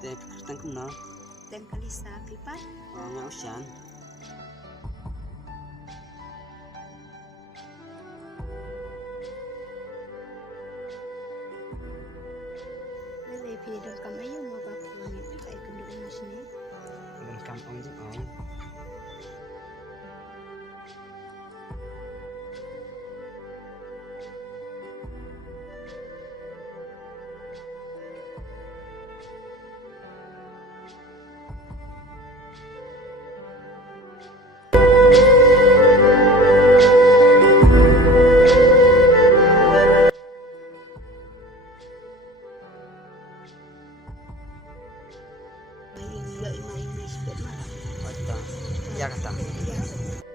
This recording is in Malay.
Teh kertas kenal. Tem kalisa pipat. Nga usyan. Nalay pinidor kamayo mabapunit kay kandung mas ni. Dan kampung je on. May ilo imay may sibot mara. Ota. Ya kata. Ya.